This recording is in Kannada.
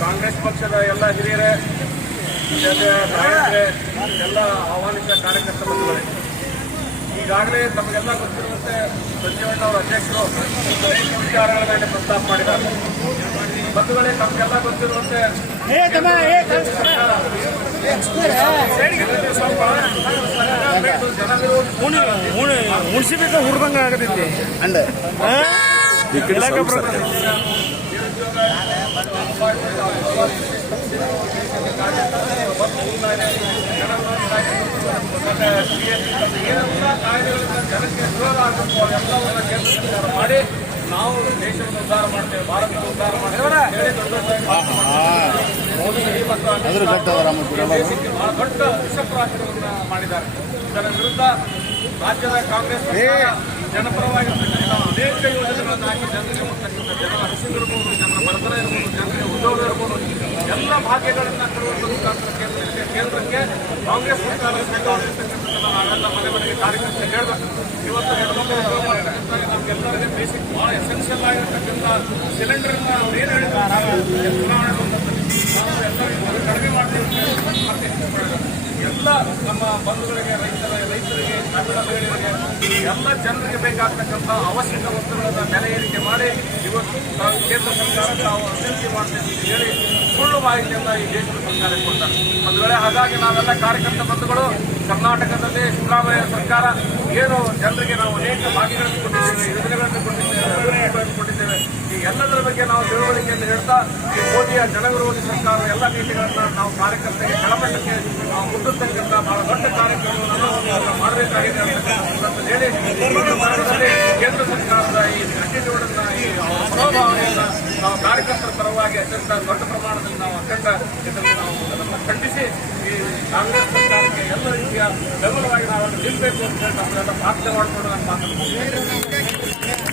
ಕಾಂಗ್ರೆಸ್ ಪಕ್ಷದ ಎಲ್ಲ ಹಿರಿಯರೇ ನಾಯಕರೇ ಎಲ್ಲ ಆಹ್ವಾನಿತ ಕಾರ್ಯಕರ್ತ ಬಂಧುಗಳೇ ಈಗಾಗಲೇ ತಮಗೆಲ್ಲ ಗೊತ್ತಿರುವಂತೆ ಸಂಜೀವಣ್ಣ ಅವರ ಅಧ್ಯಕ್ಷರು ಅನೇಕ ಮೇಲೆ ಪ್ರಸ್ತಾಪ ಮಾಡಿದ್ದಾರೆ. ಬಂಧುಗಳೇ ತಮಗೆಲ್ಲ ಗೊತ್ತಿರುವಂತೆ ಮುನ್ಸಿಪಿಕ ಹುಡ್ದಂಗ ಅಂದ್ರೆ ಅಂಡ ಏನೆಲ್ಲ ಕಾಯ್ದೆಗಳಿಂದ ಜನಕ್ಕೆ ವಿರೋಧ ಆಗಬೇಕು ಎಲ್ಲವನ್ನ ಮಾಡಿ ನಾವು ದೇಶವನ್ನು ಉದ್ಧಾರ ಮಾಡ್ತೇವೆ ಭಾರತ ಉದ್ಧಾರ ಮಾಡ್ತೇವೆ ಬಹಳ ದೊಡ್ಡ ವಿಷಪ್ರಾಶನವನ್ನ ಮಾಡಿದ್ದಾರೆ. ಇದರ ವಿರುದ್ಧ ರಾಜ್ಯದ ಕಾಂಗ್ರೆಸ್ ಜನಪರವಾಗಿರ್ತಕ್ಕಂಥ ಅನೇಕ ಯೋಜನೆಗಳನ್ನು ಹಾಕಿ ಜನರಿಗೆ ಮುಟ್ಟತಕ್ಕಂಥ ಜನರ ಹಸಿವಿರ್ಬೋದು ಜನರ ಬಡತನ ಇರ್ಬೋದು ಜನರಿಗೆ ಉದ್ಯೋಗ ಇರ್ಬೋದು ಎಲ್ಲ ಭಾಗ್ಯಗಳನ್ನ ಕೊಡುವಂಥ ಮುಖಾಂತರ ಕೇಂದ್ರಕ್ಕೆ ಕಾಂಗ್ರೆಸ್ ಸರ್ಕಾರ ನಾವೆಲ್ಲ ಮನೆ ಮನೆಗೆ ಕಾರ್ಯಕರ್ತರು ಹೇಳಬೇಕು ಇವತ್ತು ಹೆಣ್ಮಕ್ಳು ನಮ್ಗೆಲ್ಲರಿಗೆ ಬೇಸಿಕ್ ಬಹಳ ಎಸೆನ್ಷಿಯಲ್ ಆಗಿರ್ತಕ್ಕಂಥ ಸಿಲಿಂಡರ್ನ ಅವ್ರು ಏನು ಹೇಳಿದ್ದಾರೆ ಚುನಾವಣೆ ಎಲ್ಲರಿಗೂ ಕಡಿಮೆ ಹೇಳಿ ಮತ್ತೆ. ಎಲ್ಲ ನಮ್ಮ ಬಂಧುಗಳಿಗೆ, ರೈತರ, ರೈತರಿಗೆ, ಕನ್ನಡ ಮಹಿಳೆಯರಿಗೆ, ಎಲ್ಲ ಜನರಿಗೆ ಬೇಕಾಗ್ತಕ್ಕಂಥ ಅವಶ್ಯಕ ವಸ್ತುಗಳನ್ನು ಬೆಲೆ ಏರಿಕೆ ಮಾಡಿ ಇವತ್ತು ಕೇಂದ್ರ ಸರ್ಕಾರ ತಾವು ಅಭಿವೃದ್ಧಿ ಮಾಡ್ತೇವೆ ಅಂತ ಹೇಳಿ ಮಾಹಿತಿಯನ್ನ ಈ ದೇಶದ ಸರ್ಕಾರ ಕೊಡ್ತಾರೆ ಒಂದು ವೇಳೆ ಹಾಗಾಗಿ ನಾವೆಲ್ಲ ಕಾರ್ಯಕರ್ತ ಬಂಧುಗಳು, ಕರ್ನಾಟಕದಲ್ಲಿ ಸಿದ್ದರಾಮಯ್ಯ ಸರ್ಕಾರ ಏನು ಜನರಿಗೆ ನಾವು ಅನೇಕ ಭಾಗ್ಯಗಳನ್ನು ಕೊಟ್ಟಿದ್ದೇವೆ, ಯೋಜನೆಗಳನ್ನು ಕೊಟ್ಟಿದ್ದೇವೆ ಕೊಟ್ಟಿದ್ದೇವೆ, ಈ ಎಲ್ಲದರ ಬಗ್ಗೆ ನಾವು ತಿಳುವಳಿಕೆಯನ್ನು ಹೇಳ್ತಾ ಈ ಮೋದಿಯ ಜನವಿರೋಧಿ ಸರ್ಕಾರ ಎಲ್ಲ ನೀತಿಗಳನ್ನು ನಾವು ಕಾರ್ಯಕರ್ತರಿಗೆ ಕೆಳಮಟ್ಟಕ್ಕೆ ನಾವು ಮುಟ್ಟತಕ್ಕಂಥ ಬಹಳ ದೊಡ್ಡ ಕಾರ್ಯಕ್ರಮವನ್ನು ಮಾಡಬೇಕಾಗಿದೆ ಅಂತ ಹೇಳಿ ಕೇಂದ್ರ ಸರ್ಕಾರದ ಈ ಅನ್ನ ಈ ಮನೋಭಾವನೆಯನ್ನು ನಾವು ಕಾರ್ಯಕರ್ತರ ಪರವಾಗಿ ಅತ್ಯಂತ ದೊಡ್ಡ ಅಖಂಡ ಇದನ್ನು ನಾವು ಅದನ್ನು ಖಂಡಿಸಿ ಈ ಕಾಂಗ್ರೆಸ್ ಸರ್ಕಾರಕ್ಕೆ ಎಲ್ಲ ರೀತಿಯ ಬೆಂಬಲವಾಗಿ ನಾವು ನಿಲ್ಲಬೇಕು ಅಂತ ಹೇಳಿ ನಮ್ಮನ್ನೆಲ್ಲ ಪ್ರಾರ್ಥನೆ ಮಾಡಿಕೊಂಡು ನಾನು ಮಾತನಾಡ್ತೀನಿ